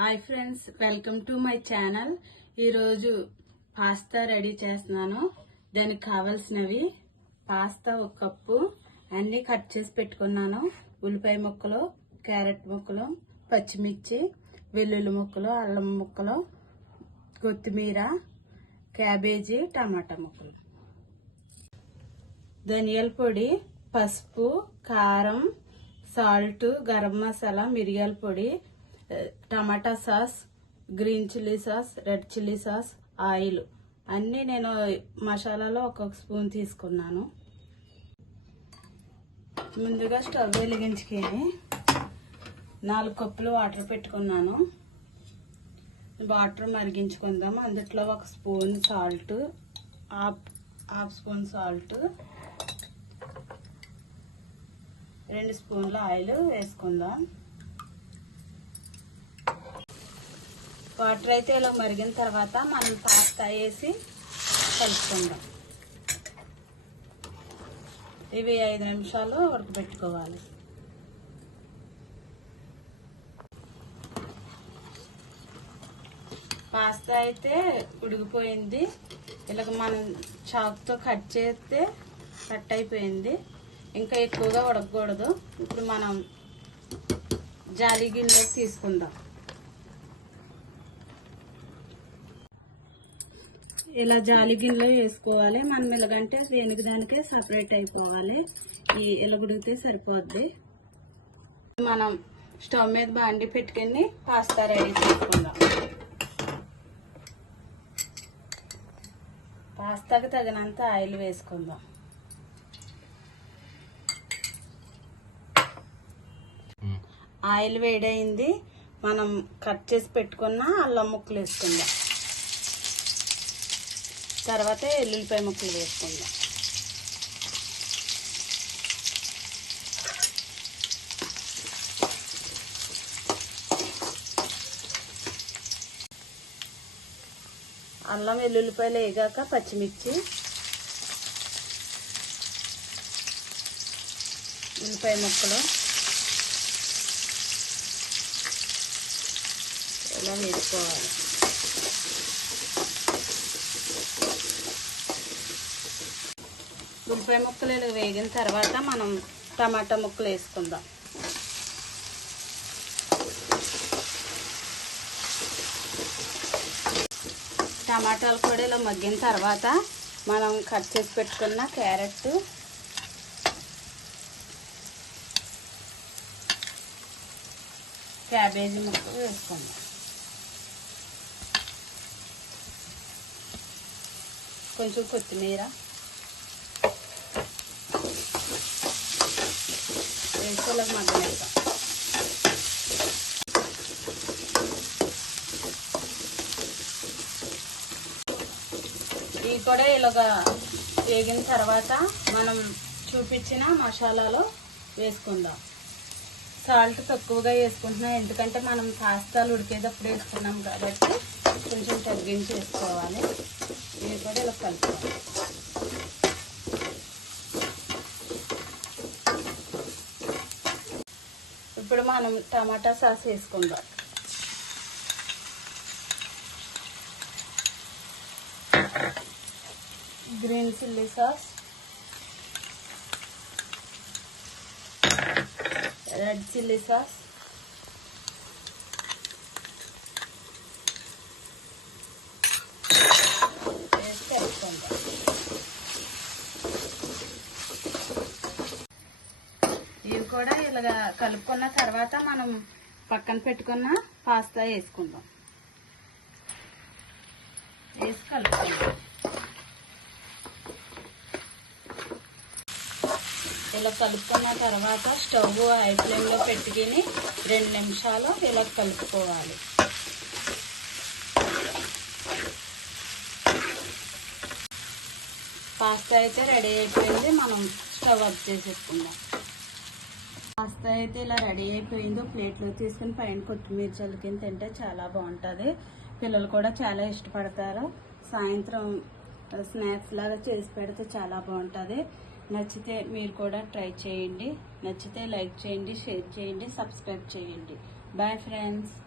Hi friends welcome to my channel ఈరోజు pasta ready చేస్తున్నాను. దానికి కావాల్సినవి పాస్తా ఒక కప్పు అన్నీ కట్ చేసి పెట్టుకున్నాను. ఉల్లిపాయ ముక్కలు క్యారెట్ ముక్కలు పచ్చిమిర్చి వెల్లుల్లి ముక్కలు అల్లం ముక్కలు కొత్తిమీర క్యాబేజీ టమాటా ముక్కలు. ధనియాల పొడి పసుపు కారం సాల్ట్ గరం మసాలా మిరియాల పొడి టమాటా sauce green chilli sauce red chilli sauce oil. అన్నీ నేను మసాలాలో ఒక్కొక్క స్పూన్ తీసుకున్నాను. ముందుగా స్టవ్ వెలిగించుకొని నాలుగు కప్పులు వాటర్ పెట్టుకున్నాను. వాటర్ మరిగించుకుందాం. అందుట్లో ఒక spoon salt half half spoon salt రెండు స్పూన్ల ఆయిల్ వేసుకుందాం. వాటర్ అయితే ఇలా మరిగిన తర్వాత మనం పాస్తా వేసి కలుపుకుందాం. ఇవి ఐదు నిమిషాలు ఉడకబెట్టుకోవాలి. పాస్తా అయితే ఉడికిపోయింది. ఇలాగ మనం చాకుతో కట్ చేస్తే కట్ అయిపోయింది. ఇంకా ఎక్కువగా ఉడకకూడదు. ఇప్పుడు మనం జాలి గిన్నెలోకి తీసుకుందాం. ఇలా జాలి గిన్నెలో వేసుకోవాలి. మనం ఇలాగంటే దేనికి దానికే సపరేట్ అయిపోవాలి. ఈ ఇలా ఉడికితే సరిపోద్ది. మనం స్టవ్ మీద బాండి పెట్టుకుని పాస్తా రెడీ చేసుకుందాం. పాస్తాకి తగినంత ఆయిల్ వేసుకుందాం. ఆయిల్ వేడైంది. మనం కట్ చేసి పెట్టుకున్న అల్లం ముక్కలు వేసుకుందాం. తర్వాత ఎల్లుల్లిపాయ ముక్కలు వేసుకుందాం. అల్లం వెల్లుల్లిపాయలు వేగాక పచ్చిమిర్చి ఉల్లిపాయ ముక్కలు ఇలా వేసుకోవాలి. ఉల్లిపాయ ముక్కలు ఇలా వేగిన తర్వాత మనం టమాటా ముక్కలు వేసుకుందాం. టమాటాలు కూడా ఇలా మగ్గిన తర్వాత మనం కట్ చేసి పెట్టుకున్న క్యారెట్ క్యాబేజీ ముక్కలు వేసుకుందాం. కొంచెం కొత్తిమీర వేసుకోలేక మగ్గనిద్దాం ఇవి కూడా ఇలాగా వేగిన తర్వాత మనం చూపించిన మసాలాలో వేసుకుందాం. సాల్ట్ తక్కువగా వేసుకుంటున్నాం ఎందుకంటే మనం పాస్తాలు ఉడికేటప్పుడు వేసుకున్నాం కాబట్టి కొంచెం తగ్గించి వేసుకోవాలి ఇవి కూడా ఇలా కలుపుకోవాలి ఇప్పుడు మనం టమాటా సాస్ వేసుకుందాం. Green chilli sauce. Red chilli sauce వేసి కలుపుకుందాం ఇవి కూడా ఇలాగా కలుపుకున్న తర్వాత మనం పక్కన పెట్టుకున్న పాస్తా వేసుకుందాం. వేసి కలుపుకుందాం. ఇలా కలుపుకున్న తర్వాత స్టవ్ హై ఫ్లేమ్లో పెట్టుకుని రెండు నిమిషాలు ఇలా కలుపుకోవాలి. పాస్తా అయితే రెడీ అయిపోయింది. మనం స్టవ్ ఆఫ్ చేసేసుకుందాం. పాస్తా అయితే ఇలా రెడీ అయిపోయిందో. ప్లేట్లో తీసుకుని పైన కొత్తిమీర చల్లుకుని తింటే చాలా బాగుంటుంది. పిల్లలు కూడా చాలా ఇష్టపడతారు. సాయంత్రం స్నాక్స్ లాగా చేసి పెడితే చాలా బాగుంటుంది. నచ్చితే మీరు కూడా ట్రై చేయండి. నచ్చితే లైక్ చేయండి షేర్ చేయండి సబ్స్క్రైబ్ చేయండి. Bye friends.